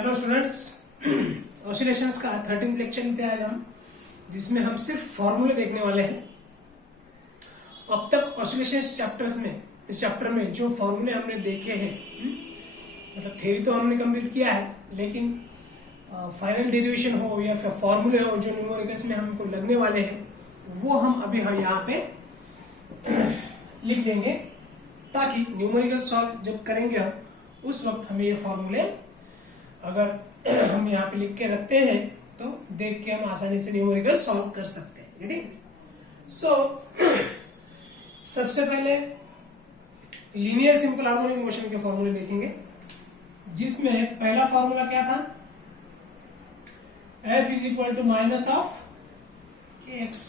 Hello students, oscillations का 13th lecture लेते हैं आज हम, जिसमें हम सिर्फ फॉर्मूले देखने वाले हैं। अब तक ऑसिलेशंस इस चैप्टर में जो फॉर्मूले हमने देखे हैं, मतलब थ्योरी तो हमने कंप्लीट किया है, लेकिन फाइनल डेरिवेशन हो या फिर फॉर्मूले हो जो न्यूमेरिकल्स में हमको लगने वाले हैं, वो हम अभी यहाँ पे लिख देंगे, ताकि न्यूमेरिकल सॉल्व जब करेंगे हम उस वक्त हमें ये फॉर्मूले अगर हम यहाँ पे लिख के रखते हैं तो देख के हम आसानी से न्यूमेरिकल सॉल्व कर सकते हैं। ठीक, सो सबसे पहले लीनियर सिंपल हार्मोनिक मोशन के फॉर्मूले देखेंगे, जिसमें पहला फॉर्मूला क्या था, F is equal to minus of x।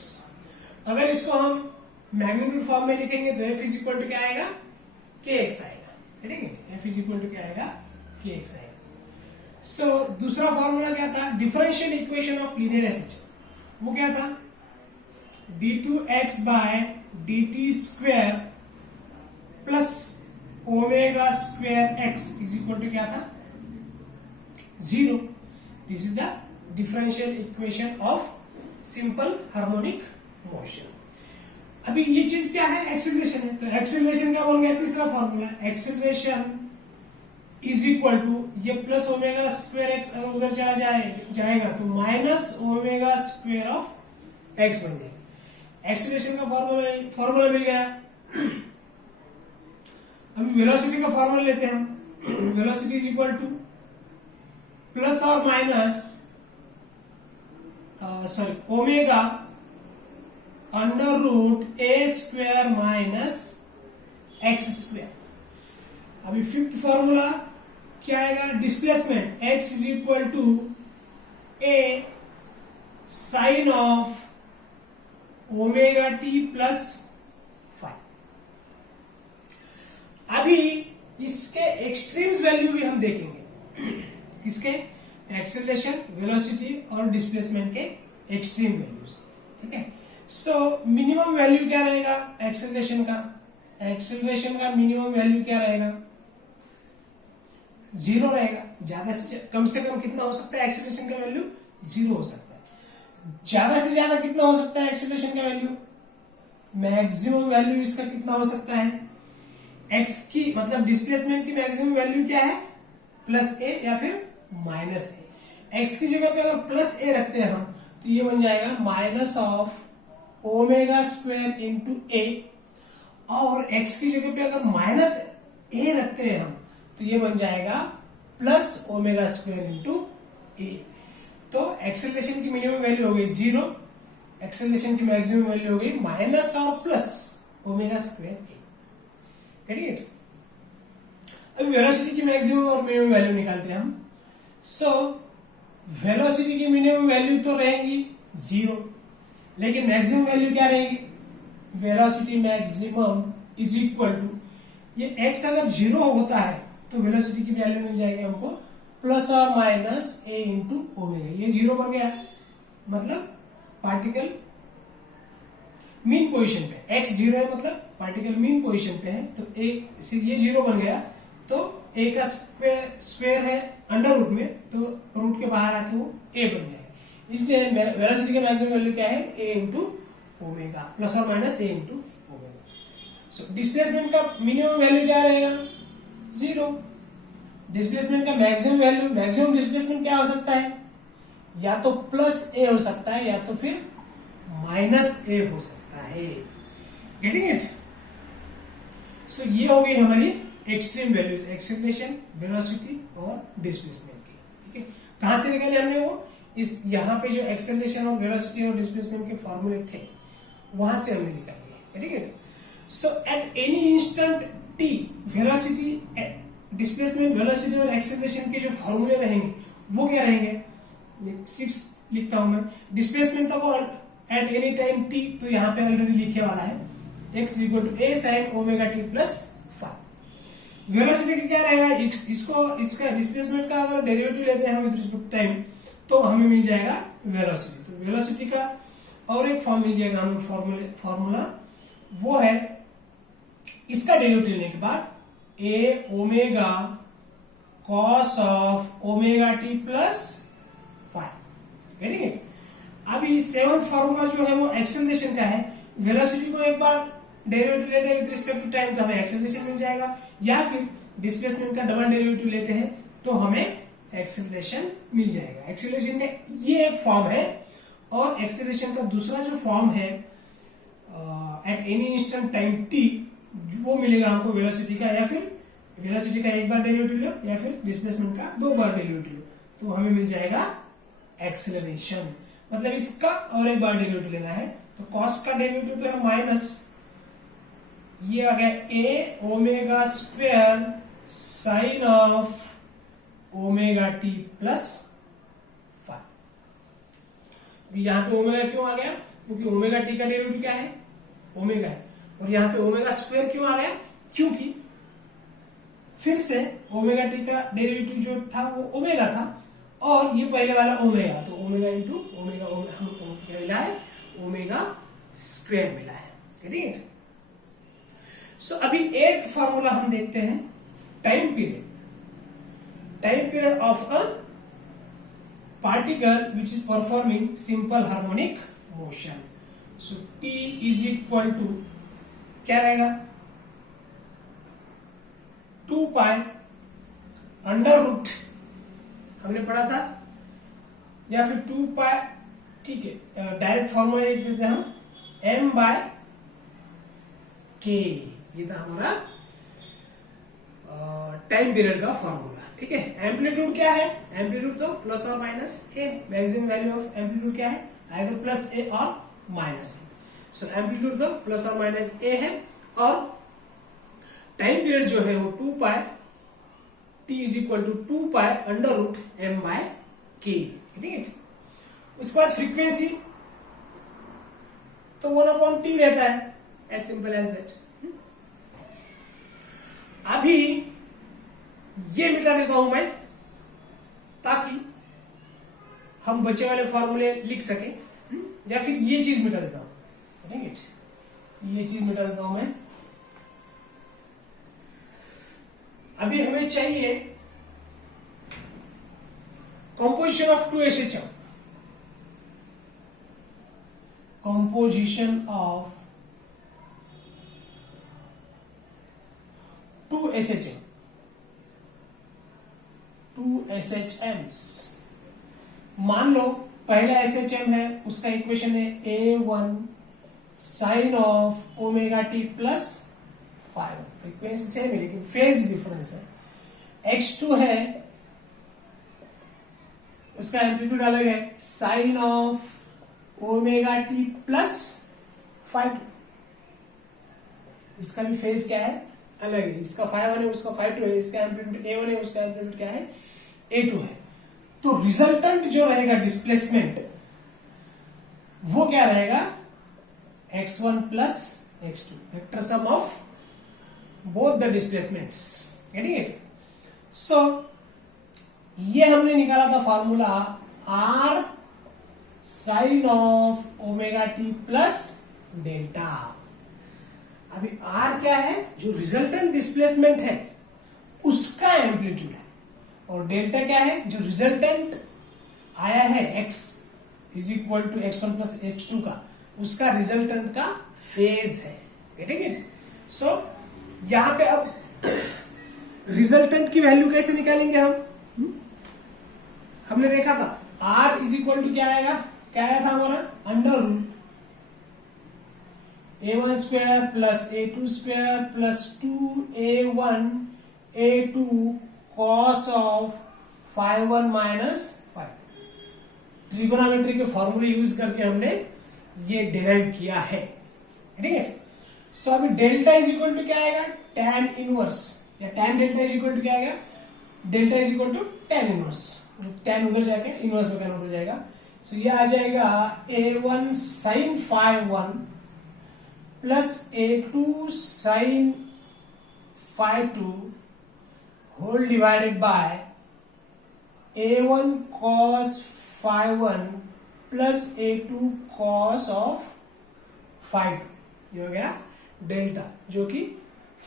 अगर इसको हम मैग्नीट्यूड फॉर्म में लिखेंगे तो F इज इक्वल टू क्या आएगा, kx आएगा। ठीक है, F इज इक्वल टू क्या आएगा, kx आएगा। सो दूसरा फॉर्मूला क्या था, differential equation of linear acid, वो क्या था, d2x by dt square plus omega square x is equal to क्या था, 0। This is the differential equation of simple harmonic motion. अभी ये चीज क्या है, एक्सीलरेशन है, तो एक्सीलरेशन क्या बन गया, तीसरा formula, acceleration is equal to ये प्लस ओमेगा स्क्वायर एक्स अगर उधर चला जाएगा तो minus omega square of x बन जाएगा। एक्सीलरेशन का फॉर्मूला मिल गया। अभी वेलोसिटी का फॉर्मूला लेते हैं हम, velocity is equal to plus और minus omega under root a square minus x square. अभी फिफ्थ फॉर्मूला क्या आएगा, displacement x is equal to a sine of omega T plus 5। अभी इसके एक्सट्रीम्स वैल्यू भी हम देखेंगे, किसके, एक्सेलरेशन, वेलोसिटी और डिस्प्लेसमेंट के एक्सट्रीम वैल्यूज। ठीक है, सो मिनिमम वैल्यू क्या रहेगा एक्सेलरेशन का, एक्सेलरेशन का मिनिमम वैल्यू क्या रहेगा, 0 रहेगा। ज्यादा से कम कितना हो सकता है एक्सेलरेशन का वैल्यू, 0 हो सकता है। ज्यादा से ज्यादा कितना हो सकता है एक्सेलरेशन का वैल्यू, मैक्सिमम वैल्यू इसका कितना हो सकता है, x की मतलब डिस्प्लेसमेंट की मैक्सिमम वैल्यू क्या है, प्लस a या फिर माइनस a। x की जगह पे अगर प्लस a रखते हैं हम तो ये बन जाएगा minus of omega square into a, और x की जगह पे अगर माइनस a रखते हैं हम तो ये बन जाएगा प्लस ओमेगा स्क्वायर इंटू ए। तो एक्सेलरेशन की मिनिमम वैल्यू हो गई 0, एक्सेलरेशन की मैक्सिमम वैल्यू हो गई माइनस और प्लस ओमेगा स्क्वायर ए। ठीक है, अब वेलोसिटी की मैक्सिमम और मिनिमम वैल्यू निकालते हैं हम। सो वेलोसिटी की मिनिमम वैल्यू तो रहेगी 0, लेकिन मैक्सिमम वैल्यू क्या रहेगी, velocity maximum is equal to ये x अगर 0 होता है तो वेलोसिटी की वैल्यू मिल जाएगी हमको प्लस और माइनस a इंटू ओमेगा। ये 0 बन गया, मतलब पार्टिकल मीन पोजीशन पे, x 0 है मतलब पार्टिकल मीन पोजीशन पे है, तो a से ये 0 बन गया, तो a का स्क्वायर है अंडर रूट में, तो रूट के बाहर आके वो a बन जाएगा। इसलिए वेलोसिटी का मैक्सिमम वैल्यू क्या है, a इंटू ओमेगा, प्लस और minus a into omega. So displacement का मिनिमम वैल्यू क्या रहेगा, 0। डिस्प्लेसमेंट का मैक्सिमम वैल्यू, मैक्सिमम डिस्प्लेसमेंट क्या हो सकता है, या तो प्लस a हो सकता है या तो फिर माइनस a हो सकता है। Getting it? सो ये हो गई हमारी एक्सट्रीम वैल्यूज, एक्सेलरेशन, वेलोसिटी और डिस्प्लेसमेंट की। ठीक है, कहां से निकाले हमने वो, इस यहाँ पे जो एक्सेलरेशन और वेलोसिटी और डिस्प्लेसमेंट के फॉर्मूले थे वहां से हमने निकाले। ठीक है, so at any instant t velocity, displacement, velocity और एक्सेलरेशन के जो फॉर्मूले रहेंगे वो क्या रहेंगे, 6 लिखता हूं मैं। डिस्प्लेसमेंट तो एट एनी टाइम t, तो यहाँ पे ऑलरेडी लिखे वाला है, x equal to a sine omega t plus 5। Velocity का क्या रहेगा, इसका डिस्प्लेसमेंट का अगर डेरिवेटिव लेते हैं हम विद रिस्पेक्ट टाइम तो हमें मिल जाएगा वेलोसिटी। तो वेलोसिटी का और एक फॉर्म मिल जाएगा हमें फॉर्मूला, वो है इसका डेरिवेटिव लेने के बाद a omega cos of omega T plus 5। Getting it? अभी सेवंथ फॉर्मूला जो है वो एक्सेलरेशन का है। वेलोसिटी को एक बार डेरिवेटिव लेते हैं विद रिस्पेक्ट टू टाइम तो हमें एक्सेलरेशन मिल जाएगा, या फिर डिस्प्लेसमेंट का डबल डेरिवेटिव लेते हैं तो हमें एक्सेलरेशन मिल जाएगा। एक्सेलरेशन का ये एक फॉर्म है, और एक्सेलरेशन का दूसरा जो फॉर्म है eight any instant time T, वो मिलेगा हमको वेलोसिटी का, या फिर वेलोसिटी का एक बार डेरिवेटिव लो या फिर डिस्प्लेसमेंट का 2 बार डेरिवेटिव लो, तो हमें मिल जाएगा एक्सेलरेशन। मतलब इसका और एक बार डेरिवेटिव लेना है, तो कॉस का डेरिवेटिव तो है माइनस, ये आ गया A omega square sine of omega T plus 5। यहां पे ओमेगा क्यों आ गया? क्योंकि ओमेगा टी का डेरिवेटिव क्या है? ओमेगा है। और यहां पे ओमेगा स्क्वायर क्यों आ गया? क्योंकि फिर से ओमेगा टी का डेरिवेटिव जो था वो ओमेगा था, और ये पहले वाला ओमेगा, तो ओमेगा इंटू ओमेगा हमको क्या मिला है? ओमेगा स्क्वायर मिला है। ठीक है? सो अभी 8th फॉर्मूला हम देखते हैं, time period. Time period of a particle which is performing simple harmonic motion. So T is equal to क्या रहेगा? 2 पाई अंडर रूट, हमने पढ़ा था, या फिर 2 पाई, ठीक है, डायरेक्ट फॉर्मूला लिख देते हैं हम, m बाय के। ये था हमारा टाइम पीरियड का फॉर्मूला। ठीक है? एम्पलीट्यूड क्या है? एम्पलीट्यूड तो प्लस और minus A, maximum value of amplitude क्या है? आइदर प्लस ए और माइनस ए। सो एम्पलीट्यूड तो प्लस और माइनस ए है, और टाइम पीरियड जो है वो 2 pi, T is equal to 2 pi under root M by K. ठीक है? उसके बाद फ्रीक्वेंसी तो 1/t रहता है, एज सिंपल एज दैट। अभी ये मिटा देता हूं मैं, ताकि हम बचे वाले फॉर्मूले लिख सके, या फिर ये चीज मिटा देता हूं। ठीक है? ये चीज मिटा देता हूं मैं। अभी हमें चाहिए composition of 2SHM, composition of 2SHM, 2SHMs। मान लो पहला SHM है, उसका इक्वेशन है A1 sine of omega T plus 5। Frequency same है लेकिन फेज डिफरेंस है। X2 है, उसका एम्पलीट्यूड अलग है, sine of omega T plus 5। इसका भी फेज क्या है? अलग है। इसका 5 है, उसका 5 है, इसका एम्पलीट्यूड A1 है, उसका एम्पलीट्यूड क्या है? A2 है। तो रिजल्टेंट जो रहेगा डिस्प्लेसमेंट, वो क्या रहेगा? x1 plus x2, vector sum of both the displacements. Getting it? So ये हमने निकाला था formula r sine of omega T plus delta. अभी r क्या है? जो रिजल्टेंट डिस्प्लेसमेंट है उसका एम्पलीट्यूड है, और डेल्टा क्या है? जो रिजल्टेंट आया है x is equal to x1 plus x2 का, उसका रिजल्टेंट का फेज है। Getting it? सो यहां पे अब रिजल्टेंट की वैल्यू कैसे निकालेंगे हम? हमने देखा था r इज इक्वल टू क्या आएगा? क्या आया था हमारा? Under root a1 square plus a2 square plus 2a1 a2 cos of 5 minus 5। Trigonometry के फॉर्मूले यूज करके हमने ये डिराइव किया है। ठीक है? सो अभी डेल्टा इज इक्वल टू क्या आएगा? tan इनवर्स, या tan delta is equal to क्या आएगा? Delta is equal to tan inverse. tan उधर जाके इनवर्स में कन्वर्ट हो जाएगा। सो ये आ जाएगा a1 sine 5 plus a2 sine 5 whole divided by a1 cos 5 plus a2 cos of 5। ये हो गया डेल्टा, जो कि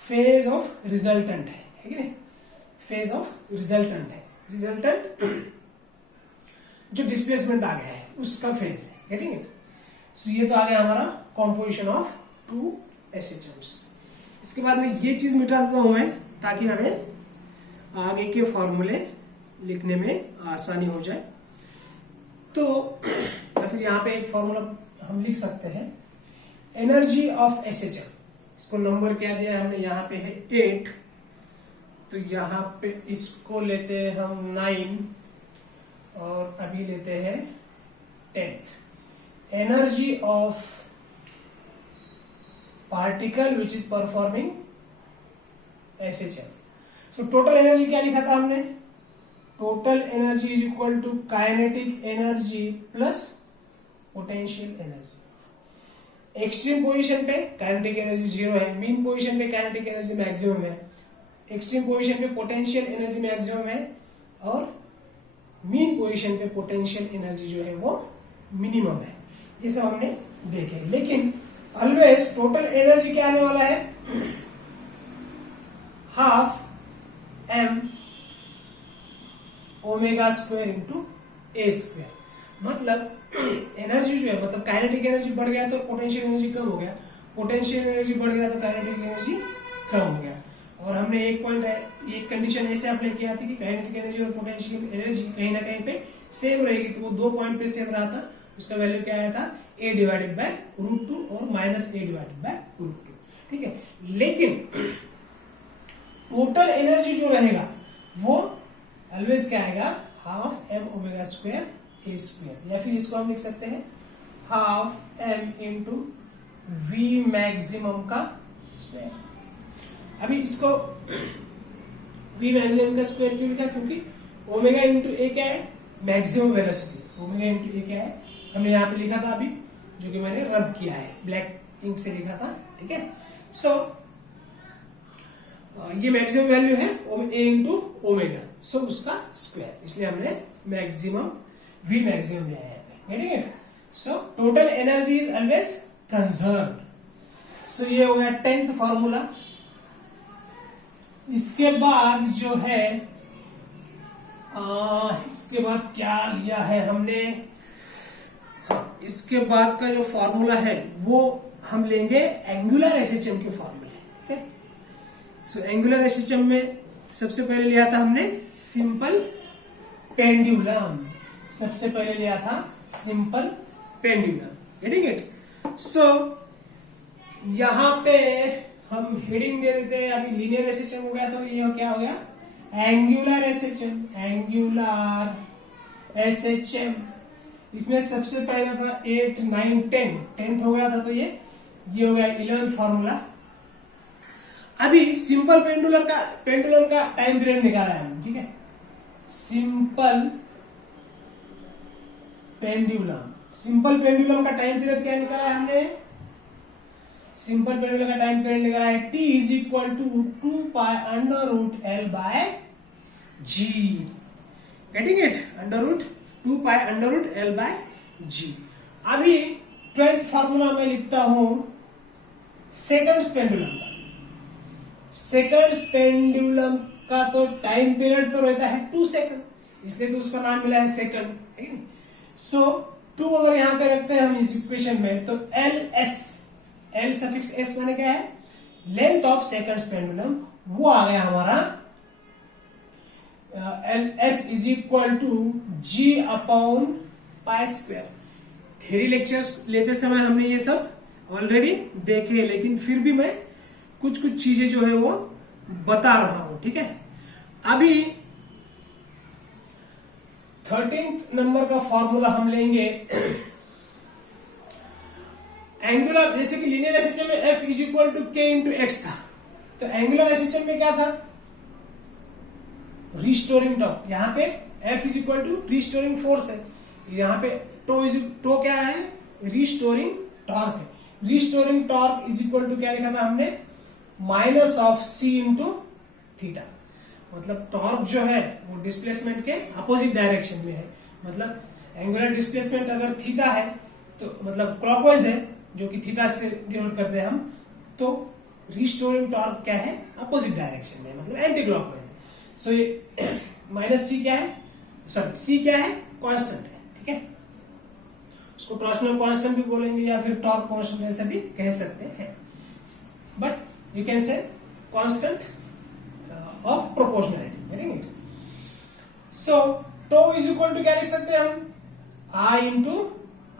फेज ऑफ रिजल्टेंट है कि नहीं? फेज ऑफ रिजल्टेंट है, रिजल्टेंट जो डिस्प्लेसमेंट आ गया है उसका फेज है, गेटिंग इट। सो ये तो आ गया हमारा कॉम्पोजिशन ऑफ टू एसएचएम्स। इसके बाद में ये चीज मिटा देता हूं मैं ताकि हमें आगे के फॉर्मूले लिखने में आसानी हो जाए। तो या फिर यहाँ पे एक फॉर्मूला हम लिख सकते हैं, एनर्जी ऑफ एसएचएम, इसको नंबर क्या दिया है हमने, यहाँ पे है 8, तो यहाँ पे इसको लेते हैं हम 9 और अभी लेते हैं 10th। Energy of particle which is performing SHM. So total energy क्या लिखा था हमने, total energy is equal to kinetic energy plus potential energy. Extreme position पे काइनेटिक एनर्जी 0 है, मीन पोजीशन पे काइनेटिक एनर्जी मैक्सिमम है, एक्सट्रीम पोजीशन पे potential energy maximum है और मीन पोजीशन पे पोटेंशियल एनर्जी जो है वो मिनिमम है। ये सब हमने देखे, लेकिन ऑलवेज टोटल एनर्जी क्या आने वाला है, half m omega square into A square. मतलब एनर्जी जो है, मतलब काइनेटिक एनर्जी बढ़ गया तो पोटेंशियल एनर्जी कम हो गया, पोटेंशियल एनर्जी बढ़ गया तो काइनेटिक एनर्जी कम हो गया। और हमने एक पॉइंट ये कंडीशन ऐसे अप्लाई किया था कि काइनेटिक एनर्जी और पोटेंशियल एनर्जी कहीं ना कहीं पे सेम रहेगी, तो वो 2 पॉइंट पे सेम रहा था, उसका वैल्यू क्या आया था a डिवाइडेड बाय √2 और माइनस a डिवाइडेड बाय √2, ठीक है। लेकिन टोटल एनर्जी जो रहेगा वो ऑलवेज क्या आएगा, half m omega square a square, या फिर इसको हम लिख सकते हैं half m into v maximum का स्क्वायर। अभी इसको v मैक्सिमम का स्क्वायर क्यों लिखा, क्योंकि ओमेगा इंटू a क्या है, maximum velocity, omega into a क्या है हमने यहाँ पे लिखा था अभी, जो कि मैंने रब किया है, ब्लैक इंक से लिखा था, ठीक है। सो ये मैक्सिमम वैल्यू है a इंटू ओमेगा, सो उसका स्क्वायर, इसलिए हमने मैक्सिमम v मैक्सिमम लिया है, getting it. So total energy is always conserved. So ये हो गया 10th फॉर्मूला। इसके बाद जो है इसके बाद क्या लिया है हमने, हाँ, इसके बाद का जो फॉर्मूला है वो हम लेंगे एंगुलर एसएचएम के फॉर्मूले, ठीक है। सो एंगुलर एसएचएम में सबसे पहले लिया था हमने सिंपल पेंडुलम, सबसे पहले लिया था सिंपल पेंडुलम, गेटिंग इट। सो यहां पे हम हेडिंग दे देते हैं, अभी लीनियर एसएचएम हो गया, तो ये क्या हो गया, एंगुलर एसएचएम, एंगुलर एसएचएम। इसमें सबसे पहले था 8, 9, 10, 10th हो गया था, तो ये हो गया 11th फॉर्मूला। अभी सिंपल पेंडुलम का टाइम पीरियड निकाला है हमने, ठीक है। सिंपल पेंडुलम का टाइम पीरियड क्या निकाला है हमने, सिंपल पेंडुलम का टाइम पीरियड निकाला है t is equal to 2 pi under root l by g, getting it, under root 2 pi under root l by g। अभी 12th फॉर्मूला मैं लिखता हूं सेकंड्स पेंडुलम का। सेकंड्स पेंडुलम का तो टाइम पीरियड तो रहता है 2 सेकंड, इसलिए तो उसका नाम मिला है सेकंड, है नहीं। सो 2 अगर यहां पे रखते हैं हम इस इक्वेशन में, तो L सफिक्स s माने क्या है, लेंथ ऑफ सेकंड्स पेंडुलम, वो आ गया हमारा Ls is equal to g upon pi square. Theory lectures लेते समय हमने ये सब ऑलरेडी देखे, लेकिन फिर भी मैं कुछ चीजें जो है वो बता रहा हूं, ठीक है। अभी 13th नंबर का फॉर्मूला हम लेंगे एंगुलर, जैसे कि लीनियर एसएचएम में f is equal to k into x था, तो एंगुलर एसएचएम में क्या था, रिस्टोरिंग टॉर्क। यहाँ पे f is equal to restoring force है, यहाँ पे टो क्या है, रिस्टोरिंग टॉर्क है। Restoring torque is equal to क्या लिखा था हमने, minus of c into theta. मतलब टॉर्क जो है वो डिस्प्लेसमेंट के अपोजिट डायरेक्शन में है, मतलब एंगुलर डिस्प्लेसमेंट अगर थीटा है तो मतलब क्लॉकवाइज है, जो कि थीटा से डिनोट करते हैं हम, तो रिस्टोरिंग टॉर्क क्या है, अपोजिट डायरेक्शन में, मतलब एंटी क्लॉकवाइज। सो ये माइनस सी क्या है, सॉरी सी क्या है, कांस्टेंट है, ठीक है। उसको टॉर्सनल कांस्टेंट भी बोलेंगे या फिर टॉर्क कांस्टेंट ऐसे भी कह सकते हैं, but you can say constant of proportionality, getting it. So tau is equal to क्या लिख सकते हैं हम, आई इंटू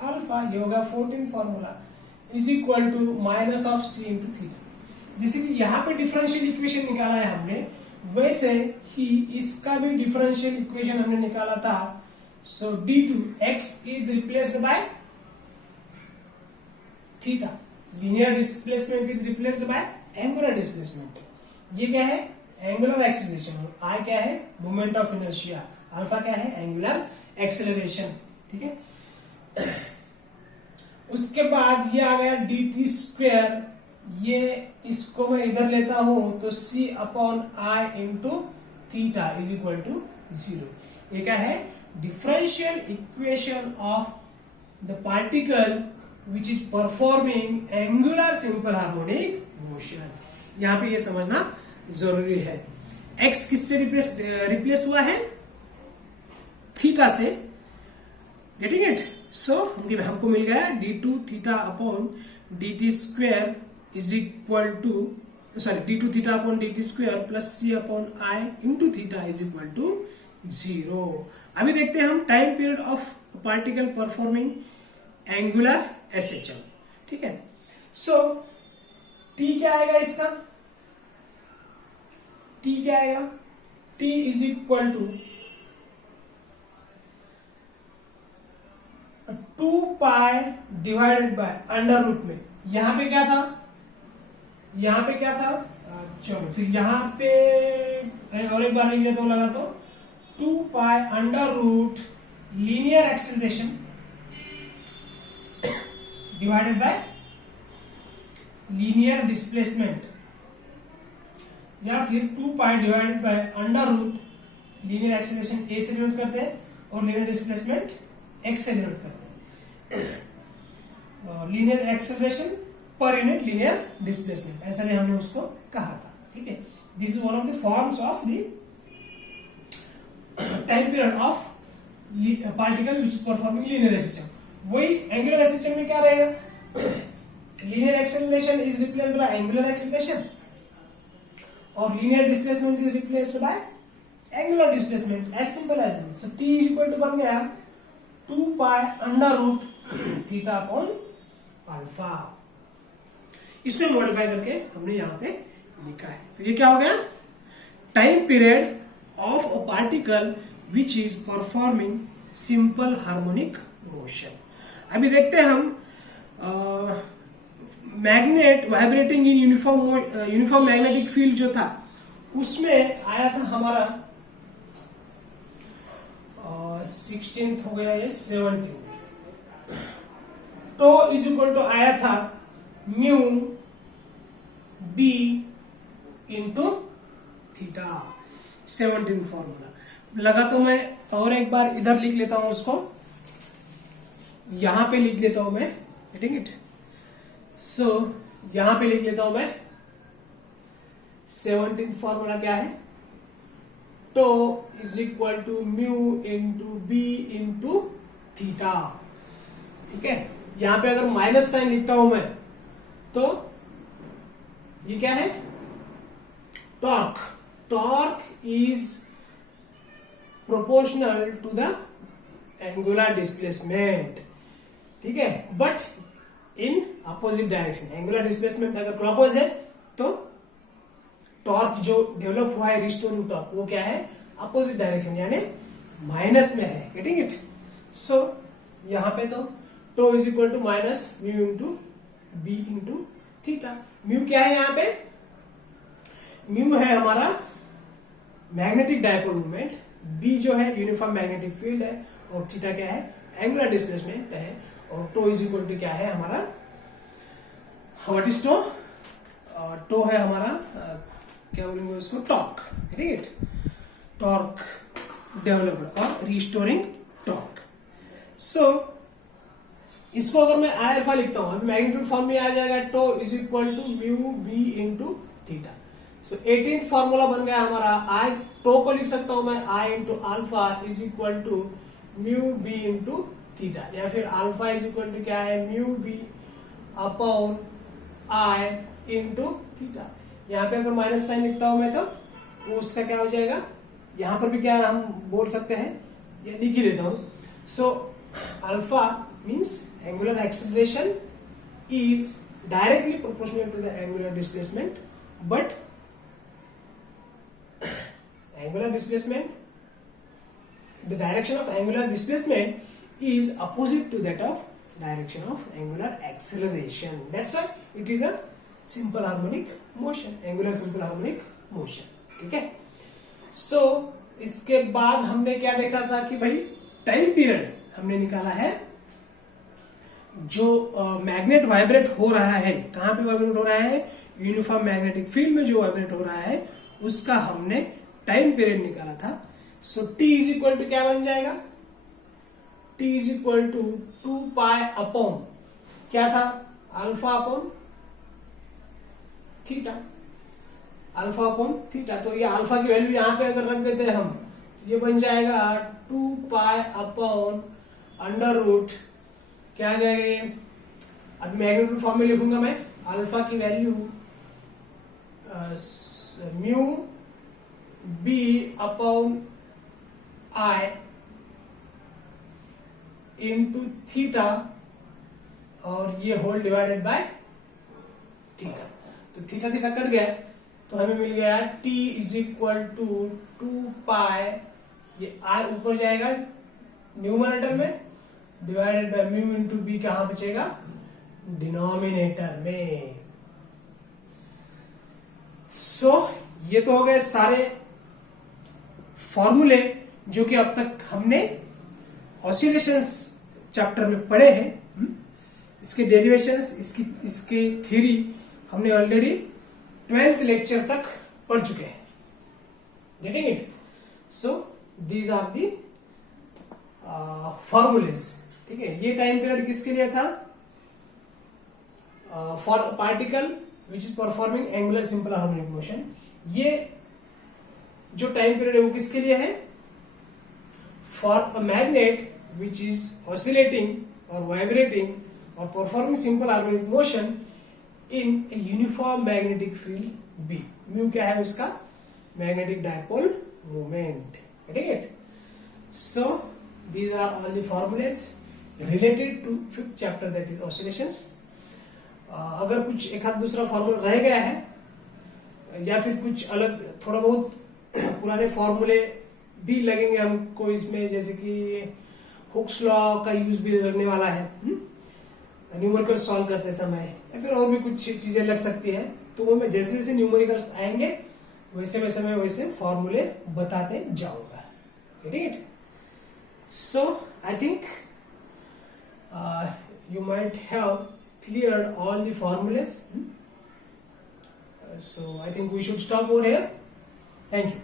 अल्फा, ये होगा 14 फॉर्मूला, is equal to minus of C into theta. जैसे कि यहाँ पे डिफरेंशियल इक्वेशन निकाला है हमने, वैसे ही इसका भी डिफरेंशियल इक्वेशन हमने निकाला था। सो d2x is replaced by theta, linear displacement is replaced by angular displacement. ये क्या है, एंगुलर एक्सीलरेशन, और आई क्या है, मोमेंट ऑफ इनर्शिया, अल्फा क्या है, एंगुलर एक्सेलरेशन, ठीक है। उसके बाद ये आ गया dt स्क्वायर, ये इसको मैं इधर लेता हूं तो c upon I into theta is equal to 0। ये क्या है, differential equation of the particle which is performing angular simple harmonic motion. यहां पे ये समझना जरूरी है। x किससे रिप्लेस हुआ है, थीटा से, गेटिंग इट। सो हमको मिल गया d2 theta upon dt square is equal to, sorry d2 theta upon dt square plus c upon i into theta is equal to 0। अभी देखते हैं हम time period of particle performing angular SHL, ठीक है। सो t क्या आएगा इसका, t क्या आएगा, t is equal to 2 pi divided by under root में, यहां पे क्या था, यहां पे क्या था, चलो फिर यहां पे और एक बार लिख लेता हूं लगा तो 2 pi under root linear acceleration divided by linear displacement, या फिर 2 pi divided by under root linear acceleration A से डिनोट करते हैं और लीनियर डिस्प्लेसमेंट एक्स से डिनोट करते हैं। Linear acceleration per unit linear displacement, ऐसा भी हमने उसको कहा था, ठीक है। This is one of the forms of the time period of particle which is performing linear acceleration. वही एंगुलर एक्सेलरेशन में क्या रहेगा, linear acceleration is replaced by angular acceleration और linear displacement is replaced by angular displacement, as simple as this. So t is equal to बन गया 2 pi under root theta upon alpha. इसमें modify करके हमने यहां पे लिखा है। तो ये क्या हो गया, time period of a particle which is performing simple harmonic motion. अभी देखते हैं हम magnet vibrating in uniform magnetic field जो था उसमें आया था हमारा 16th हो गया, ये 17th। तो इज इक्वल टू आया था mu B into theta, 17 formula लगा। तो मैं और एक बार इधर लिख लेता हूं, उसको यहां पे लिख लेता हूं मैं, गेटिंग इट। सो यहां पे लिख लेता हूं मैं 17 फॉर्मूला क्या है, tau is equal to mu into B into theta, ठीक है। यहां पे अगर माइनस साइन लिखता हूं मैं तो ये क्या है, torque, torque is proportional to the angular displacement, ठीक है, but in opposite direction. Angular displacement अगर क्लॉकवाइज है तो टॉर्क जो डेवलप हुआ है रिस्टोरिंग टॉर्क, वो क्या है, अपोजिट डायरेक्शन यानी माइनस में है, गेटिंग इट। सो यहां पे तो tau is equal to minus mu into B into theta. Mu क्या है, यहां पे म्यू है हमारा मैग्नेटिक डायपोल मूवमेंट, बी जो है यूनिफॉर्म मैग्नेटिक फील्ड है, और थीटा क्या है, एंगुलर डिस्प्लेसमेंट है, और टो इज इक्वल टू क्या है हमारा, व्हाट इज टो, टो है हमारा क्या बोलेंगे उसको, टॉर्क, राइट, टॉर्क डेवलप्ड और रिस्टोरिंग टॉर्क। सो इसको अगर मैं आई अल्फा लिखता हूं, अभी मैग्नीट्यूड फॉर्म में आ जाएगा, tau is equal to mu B into theta. So 18th formula बन गया हमारा आई टो को लिख सकता हूं मैं I into alpha is equal to mu B into theta, या फिर अल्फा इज इक्वल टू क्या है mu B upon I into theta. यहाँ पे अगर माइनस साइन लिखता हूं मैं तो उसका क्या हो जाएगा, यहां पर भी क्या हम बोल सकते हैं, ये लिख ही लेता हूं। So alpha means angular acceleration is directly proportional to the angular displacement, but angular displacement, the direction of angular displacement is opposite to that of direction of angular acceleration. That's why it is a simple harmonic motion, angular simple harmonic motion. ठीक है। So इसके बाद हमने क्या देखा था कि भाई टाइम पीरियड हमने निकाला है, जो मैग्नेट वाइब्रेट हो रहा है, कहां पे वाइब्रेट हो रहा है, यूनिफॉर्म मैग्नेटिक फील्ड में जो वाइब्रेट हो रहा है उसका हमने टाइम पीरियड निकाला था। So T is equal to क्या बन जाएगा, T is equal to 2 pi upon क्या था, alpha upon theta, alpha upon theta. तो ये अल्फा की वैल्यू यहां पे अगर रख देते हैं हम, तो ये बन जाएगा 2 पाई अपॉन अंडर रूट क्या आ जाएगा ये, अब मैग्नीट्यूड फॉर्म में लिखूंगा मैं, अल्फा की value mu B upon I into theta, और ये होल डिवाइडेड बाय थीटा। तो थीटा थीटा कट गया तो हमें मिल गया t is equal to 2 pi, ये आई ऊपर जाएगा न्यूमरेटर में, divided by mu into B कहां बचेगा, डिनोमिनेटर में। सो ये तो हो गए सारे फॉर्मूले जो कि अब तक हमने ऑसिलेशंस चैप्टर में पढ़े हैं। इसके डेरिवेशंस, इसकी थ्योरी हमने ऑलरेडी 12th लेक्चर तक पढ़ चुके हैं। Getting it? So these are the formulas. ठीक है, ये टाइम पीरियड किसके लिए था, for particle which is performing angular simple harmonic motion. ये जो टाइम पीरियड है वो किसके लिए है, for a magnet which is oscillating और वाइब्रेटिंग और performing simple harmonic motion in a uniform magnetic field B. Mu क्या है उसका, मैग्नेटिक डायपोल मोमेंट। ठीक है, सो these are all the formulas related to 5th chapter, that is oscillations. अगर कुछ एक आध दूसरा फॉर्मूला रह गया है या फिर कुछ अलग थोड़ा बहुत पुराने फॉर्मूले भी लगेंगे हमको इसमें, जैसे कि हुक्स लॉ का यूज भी लगने वाला है न्यूमेरिकल सॉल्व करते समय, या फिर और भी कुछ चीजें लग सकती है, तो वो मैं जैसे जैसे न्यूमेरिकल्स आएंगे वैसे वैसे मैं वैसे फॉर्मूले बताते जाऊंगा। ठीक है, so I think you might have cleared all the formulas. So I think we should stop over here. Thank you.